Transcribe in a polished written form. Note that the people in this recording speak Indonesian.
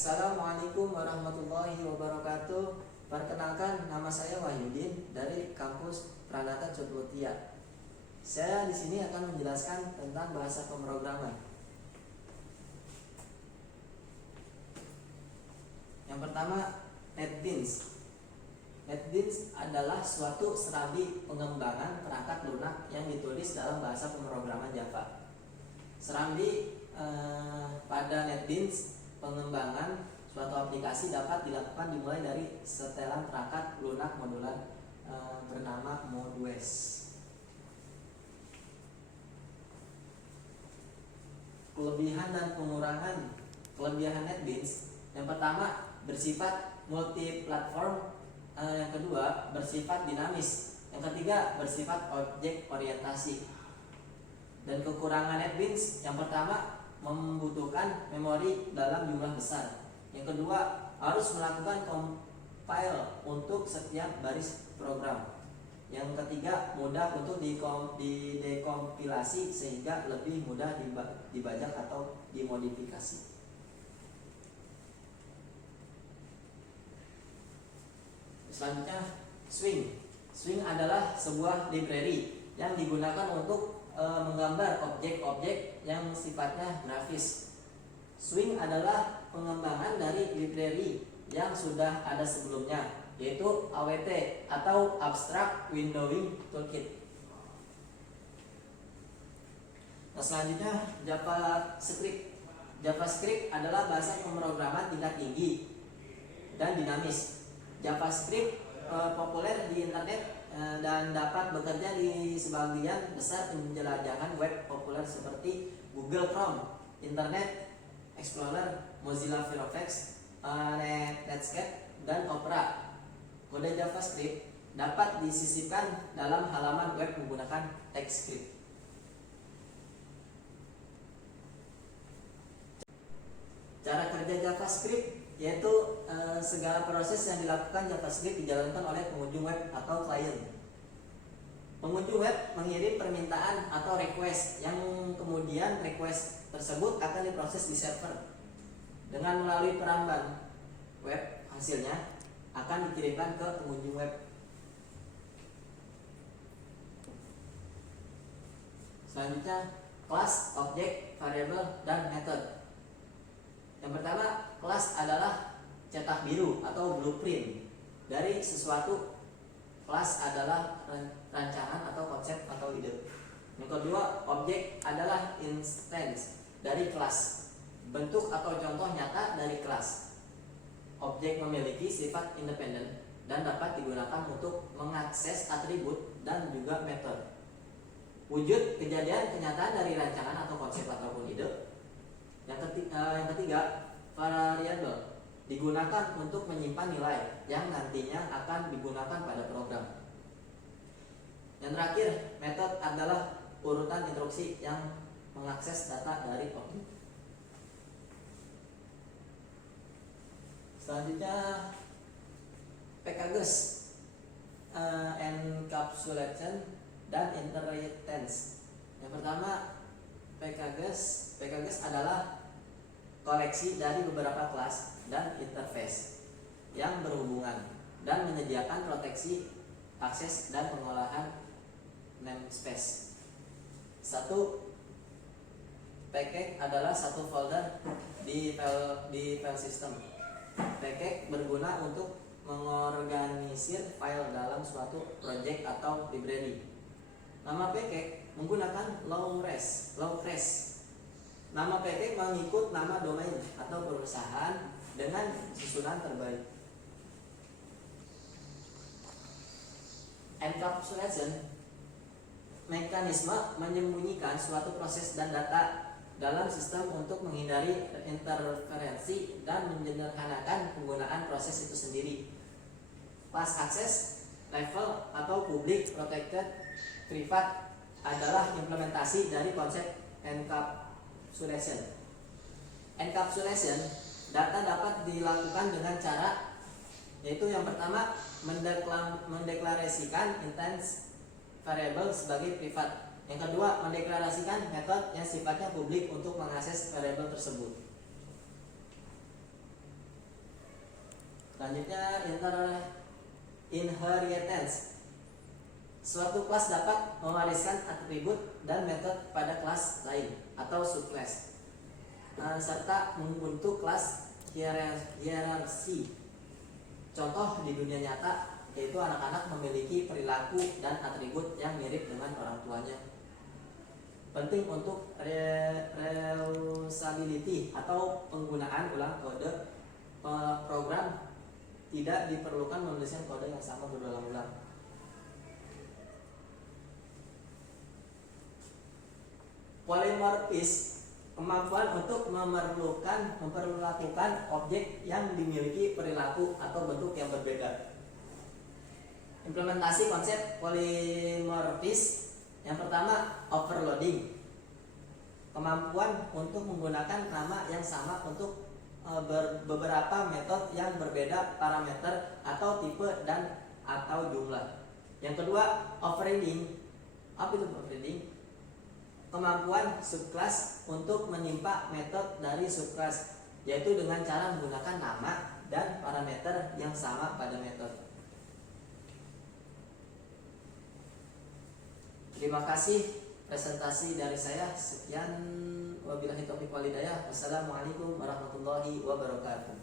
Assalamualaikum warahmatullahi wabarakatuh. Perkenalkan, nama saya Wahyudin dari kampus Pranata Cutmutia. Saya di sini akan menjelaskan tentang bahasa pemrograman. Yang pertama, NetBeans. NetBeans adalah suatu serambi pengembangan perangkat lunak yang ditulis dalam bahasa pemrograman Java. Serambi pada NetBeans, pengembangan suatu aplikasi dapat dilakukan dimulai dari setelan perangkat lunak modular bernama Modules. Kelebihan dan pengurangan kelebihan NetBeans: yang pertama, bersifat multi-platform. Yang kedua, bersifat dinamis. Yang ketiga, bersifat objek orientasi. Dan kekurangan NetBeans: yang pertama, membutuhkan memori dalam jumlah besar. Yang kedua, harus melakukan compile untuk setiap baris program. Yang ketiga, mudah untuk didekompilasi sehingga lebih mudah dibajak atau dimodifikasi. Selanjutnya, Swing. Swing adalah sebuah library yang digunakan untuk menggambar objek-objek yang sifatnya grafis. Swing adalah pengembangan dari library yang sudah ada sebelumnya, yaitu AWT atau Abstract Windowing Toolkit. Nah, selanjutnya JavaScript. JavaScript adalah bahasa pemrograman tingkat tinggi dan dinamis. JavaScript populer di internet dan dapat bekerja di sebagian besar penjelajahan web populer seperti Google Chrome, Internet Explorer, Mozilla Firefox, Netscape, dan Opera. Kode JavaScript dapat disisipkan dalam halaman web menggunakan TypeScript. Cara kerja JavaScript yaitu segala proses yang dilakukan JavaScript dijalankan oleh pengunjung web atau klien. Pengunjung web mengirim permintaan atau request, yang kemudian request tersebut akan diproses di server. Dengan melalui peramban web, hasilnya akan dikirimkan ke pengunjung web. Selanjutnya, kelas, objek, variabel, dan method. Yang pertama, kelas adalah cetak biru atau blueprint dari sesuatu. Kelas adalah rancangan atau konsep atau ide. Yang kedua, objek adalah instance dari kelas, bentuk atau contoh nyata dari kelas. Objek memiliki sifat independen dan dapat digunakan untuk mengakses atribut dan juga metode. Wujud kejadian kenyataan dari rancangan atau konsep ataupun ide. Yang ketiga, variabel digunakan untuk menyimpan nilai yang nantinya akan digunakan pada program. Yang terakhir, metode adalah urutan instruksi yang mengakses data dari objek. Selanjutnya, packages, encapsulation, dan inheritance. Yang pertama, packages adalah koleksi dari beberapa kelas dan interface yang berhubungan dan menyediakan proteksi akses dan pengolahan namespace. Satu, package adalah satu folder di file system. Package berguna untuk mengorganisir file dalam suatu project atau library. Nama package menggunakan long phrase. Nama package mengikut nama domain atau perusahaan dengan susunan terbaik. Encapsulation, mekanisme menyembunyikan suatu proses dan data dalam sistem untuk menghindari interferensi dan menyederhanakan penggunaan proses itu sendiri. Class access, level atau public, protected, privat adalah implementasi dari konsep encapsulation. Encapsulation, data dapat dilakukan dengan cara, yaitu yang pertama, mendeklarasikan instance variable sebagai privat. Yang kedua, mendeklarasikan metode yang sifatnya publik untuk mengakses variabel tersebut. Selanjutnya inheritance. Suatu kelas dapat mewariskan atribut dan metode pada kelas lain atau subkelas, serta membentuk kelas hierarki. Contoh di dunia nyata yaitu anak-anak memiliki perilaku dan atribut yang mirip dengan orang tuanya. Penting untuk reusability atau penggunaan ulang kode program. Tidak diperlukan menuliskan kode yang sama berulang-ulang. Polymorphism, kemampuan untuk memperlakukan objek yang dimiliki perilaku atau bentuk yang berbeda. Implementasi konsep polymorphism. Yang pertama, overloading. Kemampuan untuk menggunakan nama yang sama untuk beberapa metode yang berbeda parameter atau tipe dan atau jumlah. Yang kedua, overriding. Apa itu overriding? Kemampuan subclass untuk menimpa metode dari subclass, yaitu dengan cara menggunakan nama dan parameter yang sama pada metode. Terima kasih presentasi dari saya. Sekian, wabillahi taufiq wal hidayah. Wassalamualaikum warahmatullahi wabarakatuh.